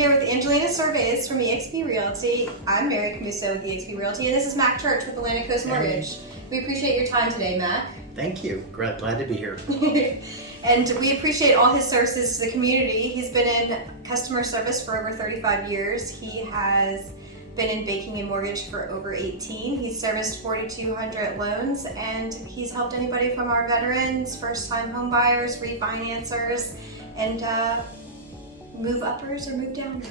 here with Angelina Surveys from eXp Realty. I'm Mary Camuso with eXp Realty, and this is Mac Church with Atlantic Coast Mortgage. We appreciate your time today, Mac. Thank you. Glad to be here. And we appreciate all his services to the community. He's been in customer service for over 35 years. He has been in banking and mortgage for over 18. He's serviced 4,200 loans, and he's helped anybody from our veterans, first-time home buyers, refinancers, and move-uppers or move-downers.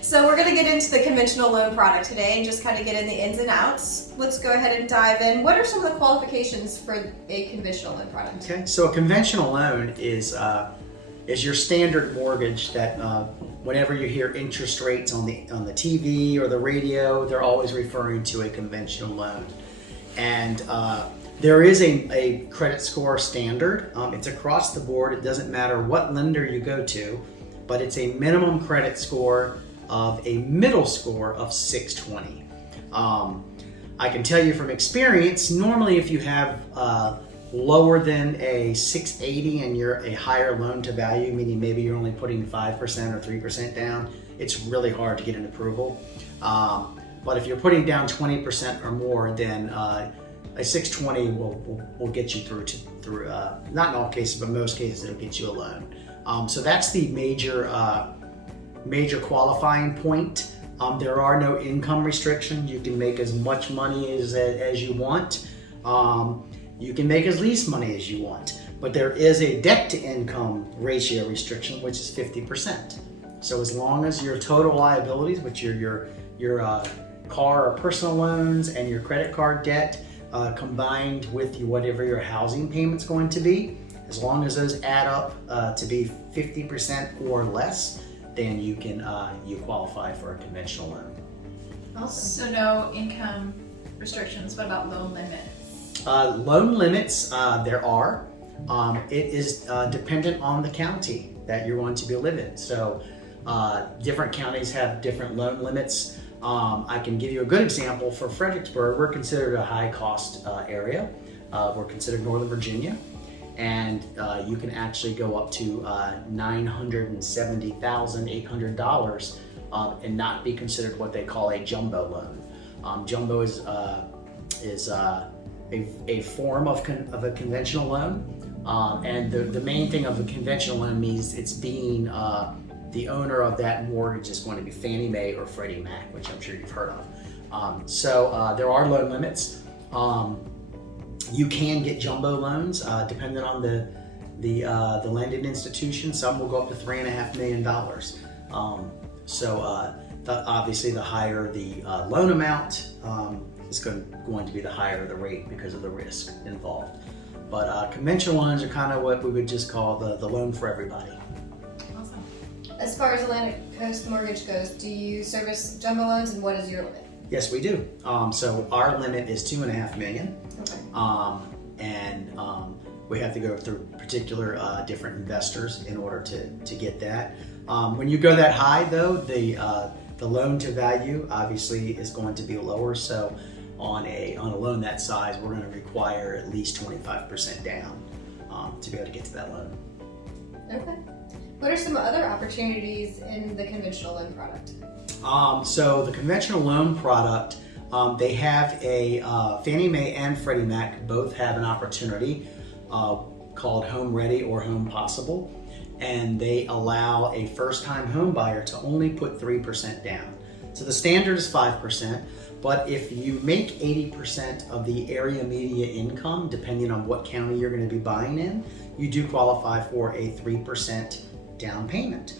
So we're going to get into the conventional loan product today and just kind of get in the ins and outs. Let's go ahead and dive in. What are some of the qualifications for a conventional loan product? Okay, so a conventional loan is your standard mortgage that whenever you hear interest rates on the TV or the radio, they're always referring to a conventional loan. And there is a credit score standard. It's across the board. It doesn't matter what lender you go to, but it's a minimum credit score of a middle score of 620. I can tell you from experience, normally if you have lower than a 680 and you're a higher loan to value, meaning maybe you're only putting 5% or 3% down, it's really hard to get an approval. But if you're putting down 20% or more, then a 620 will get you through not in all cases, but most cases it'll get you a loan. So that's the major qualifying point. There are no income restrictions. You can make as much money as you want. You can make as least money as you want, but there is a debt to income ratio restriction, which is 50%. So as long as your total liabilities, which are your car or personal loans and your credit card debt, combined with whatever your housing payment's going to be, as long as those add up to be 50% or less, then you qualify for a conventional loan. Awesome. So no income restrictions. What about loan limits? Loan limits, there are. It is dependent on the county that you're going to be living. So different counties have different loan limits. I can give you a good example. For Fredericksburg, we're considered a high cost area. We're considered Northern Virginia. And you can actually go up to $970,800 and not be considered what they call a jumbo loan. Jumbo is a form of a conventional loan, and the main thing of a conventional loan means it's being the owner of that mortgage is going to be Fannie Mae or Freddie Mac, which I'm sure you've heard of. So there are loan limits. You can get jumbo loans depending on the lending institution. Some will go up to $3.5 million. Obviously the higher the loan amount is going to be the higher the rate because of the risk involved. But conventional loans are kind of what we would just call the loan for everybody. Awesome. As far as Atlantic Coast Mortgage goes, do you service jumbo loans, and what is your limit? Yes, we do. So our limit is $2.5 million. Okay. We have to go through particular different investors in order to get that. When you go that high, though, the loan to value obviously is going to be lower. So on a loan that size, we're going to require at least 25% down to be able to get to that loan. Okay. What are some other opportunities in the conventional loan product? So the conventional loan product, they have a Fannie Mae and Freddie Mac both have an opportunity called Home Ready or Home Possible, and they allow a first-time home buyer to only put 3% down. So the standard is 5%, but if you make 80% of the area media income, depending on what county you're going to be buying in, you do qualify for a 3% down payment.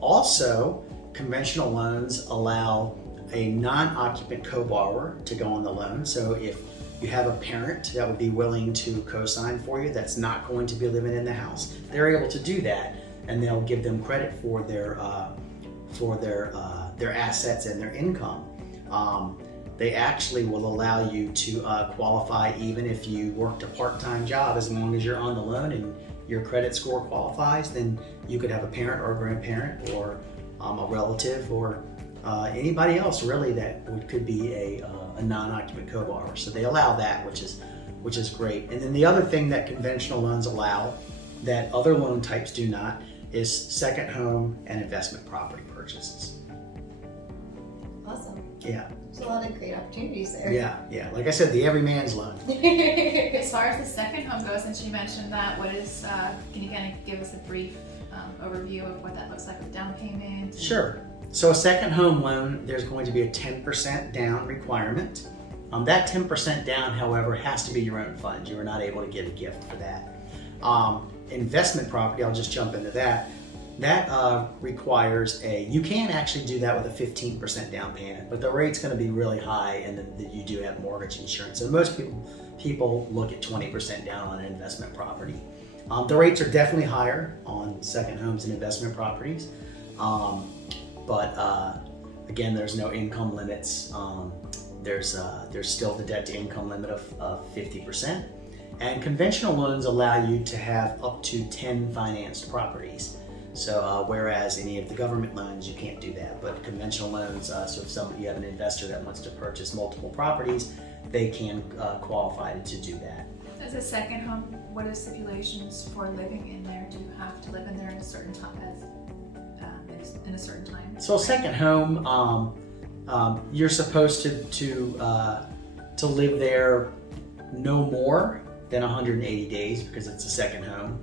Also, conventional loans allow a non-occupant co-borrower to go on the loan. So if you have a parent that would be willing to co-sign for you that's not going to be living in the house, they're able to do that, and they'll give them credit for their assets and their income. They actually will allow you to qualify even if you worked a part-time job. As long as you're on the loan and your credit score qualifies, then you could have a parent or a grandparent or a relative or anybody else really that could be a non-occupant co-borrower. So they allow that, which is great. And then the other thing that conventional loans allow that other loan types do not is second home and investment property purchases. Awesome. Yeah. There's a lot of great opportunities there. Yeah. Like I said, the everyman's loan. As far as the second home goes, since you mentioned that, can you kind of give us a brief overview of what that looks like with down payment? Sure. So a second home loan, there's going to be a 10% down requirement. That 10% down, however, has to be your own funds. You are not able to give a gift for that. Investment property, I'll just jump into that. That requires you can actually do that with a 15% down payment, but the rate's going to be really high, and then you do have mortgage insurance. And most people look at 20% down on an investment property. The rates are definitely higher on second homes and investment properties, but again, there's no income limits. There's still the debt to income limit of 50%, and conventional loans allow you to have up to 10 financed properties. So whereas any of the government loans, you can't do that, but conventional loans, so if you have an investor that wants to purchase multiple properties, they can qualify to do that. As a second home, what are stipulations for living in there? Do you have to live in there in a certain time? In a certain time? So a second home, you're supposed to live there no more than 180 days because it's a second home.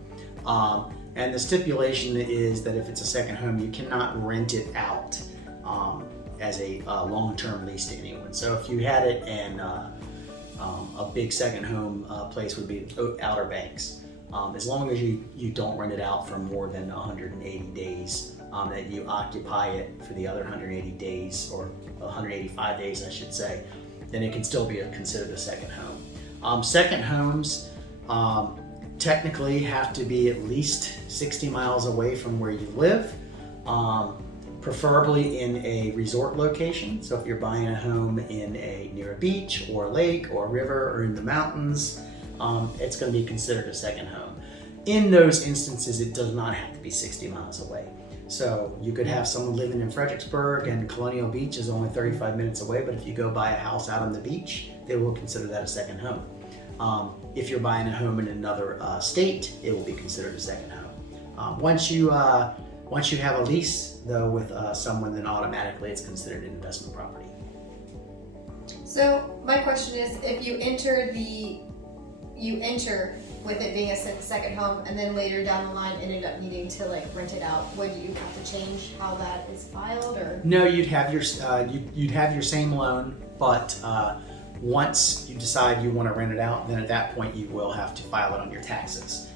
And the stipulation is that if it's a second home, you cannot rent it out as a long-term lease to anyone. So if you had it and a big second home place would be Outer Banks. As long as you don't rent it out for more than 180 days, that you occupy it for the other 180 days, or 185 days I should say, then it can still be considered a second home. Second homes technically have to be at least 60 miles away from where you live, preferably in a resort location. So if you're buying a home near a beach or a lake or a river or in the mountains, it's going to be considered a second home. In those instances, it does not have to be 60 miles away. So you could have someone living in Fredericksburg and Colonial Beach is only 35 minutes away, but if you go buy a house out on the beach, they will consider that a second home. If you're buying a home in another state, it will be considered a second home. Once you have a lease, though, with someone, then automatically it's considered an investment property. So my question is, if you enter with it being a second home, and then later down the line ended up needing to rent it out, would you have to change how that is filed, or? No, you'd have your same loan, but once you decide you want to rent it out, then at that point you will have to file it on your taxes.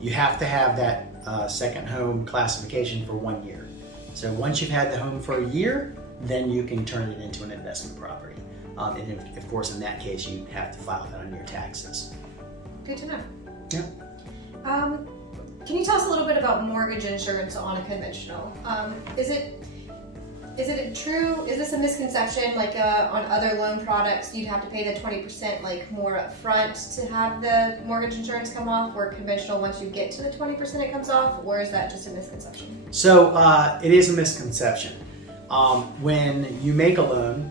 You have to have that second home classification for 1 year. So once you've had the home for a year, then you can turn it into an investment property. And of course, in that case, you have to file that on your taxes. Good to know. Yeah. Can you tell us a little bit about mortgage insurance on a conventional? Is this a misconception, on other loan products, you'd have to pay the 20% more up front to have the mortgage insurance come off, or conventional, once you get to the 20% it comes off, or is that just a misconception? So it is a misconception. When you make a loan,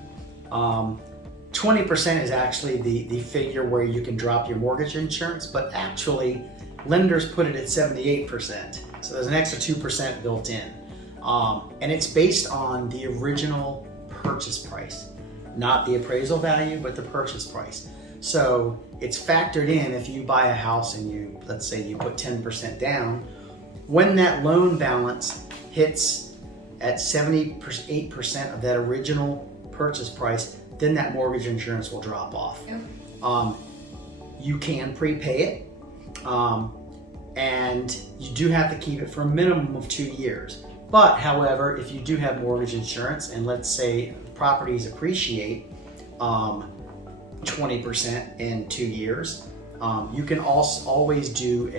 20% is actually the figure where you can drop your mortgage insurance, but actually lenders put it at 78%. So there's an extra 2% built in. And it's based on the original purchase price, not the appraisal value, but the purchase price. So it's factored in if you buy a house and let's say you put 10% down, when that loan balance hits at 78% of that original purchase price, then that mortgage insurance will drop off. Yep. You can prepay it, and you do have to keep it for a minimum of 2 years. But however, if you do have mortgage insurance, and let's say properties appreciate 20% in 2 years, you can always do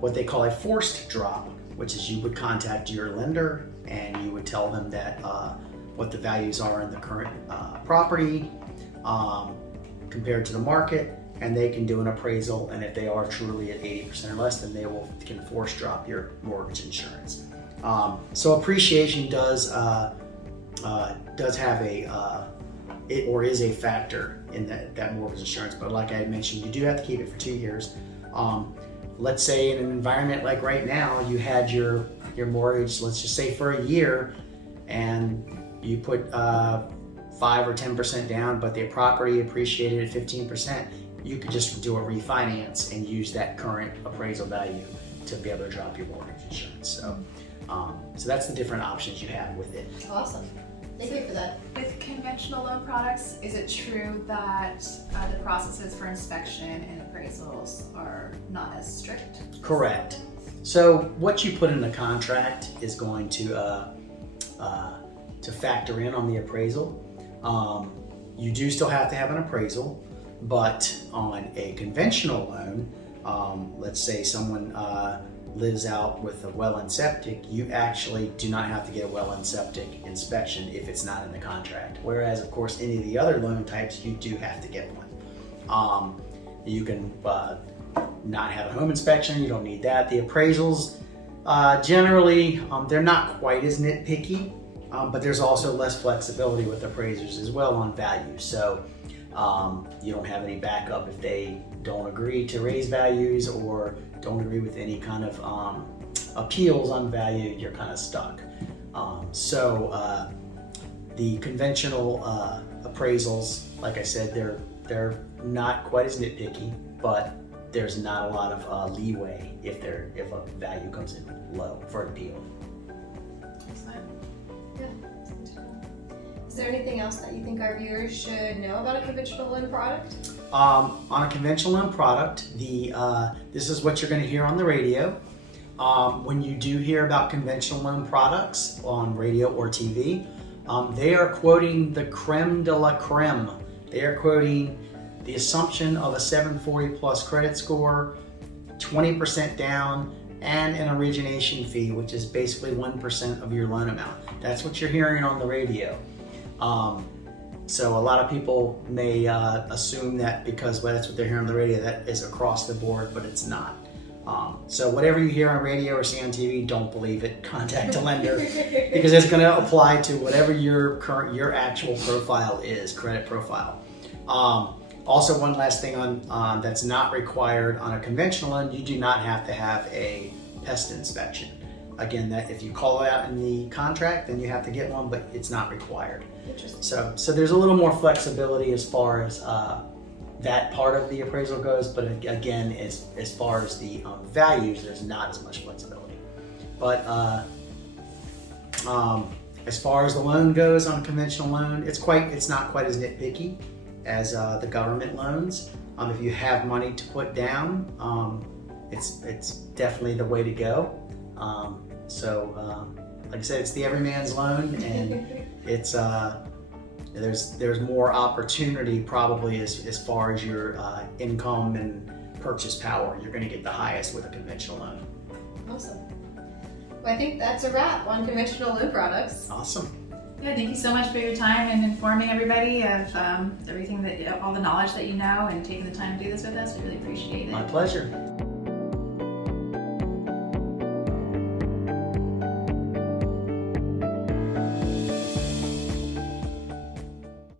what they call a forced drop, which is you would contact your lender and you would tell them that what the values are in the current property compared to the market, and they can do an appraisal, and if they are truly at 80% or less, then they can force drop your mortgage insurance. So appreciation does have is a factor in that mortgage insurance, but like I had mentioned, you do have to keep it for 2 years. let's say in an environment like right now, you had your mortgage, let's just say for a year, and you put 5 or 10% down, but the property appreciated at 15%, you could just do a refinance and use that current appraisal value to be able to drop your mortgage insurance. So that's the different options you have with it. Awesome. Thank you for that. With conventional loan products, is it true that the processes for inspection and appraisals are not as strict? Correct. So what you put in the contract is going to factor in on the appraisal. You do still have to have an appraisal, but on a conventional loan, let's say someone lives out with a well and septic, you actually do not have to get a well and septic inspection if it's not in the contract. Whereas, of course, any of the other loan types, you do have to get one. You can not have a home inspection, you don't need that. The appraisals, generally, they're not quite as nitpicky, but there's also less flexibility with appraisers as well on value. So you don't have any backup if they don't agree to raise values or don't agree with any kind of appeals on value, you're kind of stuck. So the conventional appraisals, like I said, they're not quite as nitpicky, but there's not a lot of leeway if a value comes in low for an appeal. Excellent. Is there anything else that you think our viewers should know about a conventional loan product? On a conventional loan product, this is what you're going to hear on the radio. When you do hear about conventional loan products on radio or TV, they are quoting the creme de la creme. They are quoting the assumption of a 740 plus credit score, 20% down, and an origination fee, which is basically 1% of your loan amount. That's what you're hearing on the radio. So a lot of people may assume that because that's what they're hearing on the radio, that is across the board, but it's not. So whatever you hear on radio or see on TV, don't believe it. Contact a lender because it's going to apply to whatever your actual profile is, credit profile. Also, one last thing on that's not required on a conventional loan, you do not have to have a pest inspection. Again, that if you call it out in the contract, then you have to get one, but it's not required. Interesting. So there's a little more flexibility as far as that part of the appraisal goes, but again, as far as the values, there's not as much flexibility. But as far as the loan goes on a conventional loan, it's not quite as nitpicky as the government loans. If you have money to put down, it's definitely the way to go. Like I said, it's the everyman's loan, and it's there's more opportunity probably as far as your income and purchase power. You're going to get the highest with a conventional loan. Awesome. Well, I think that's a wrap on conventional loan products. Awesome. Yeah, thank you so much for your time and informing everybody of everything all the knowledge that you know and taking the time to do this with us. We really appreciate it. My pleasure.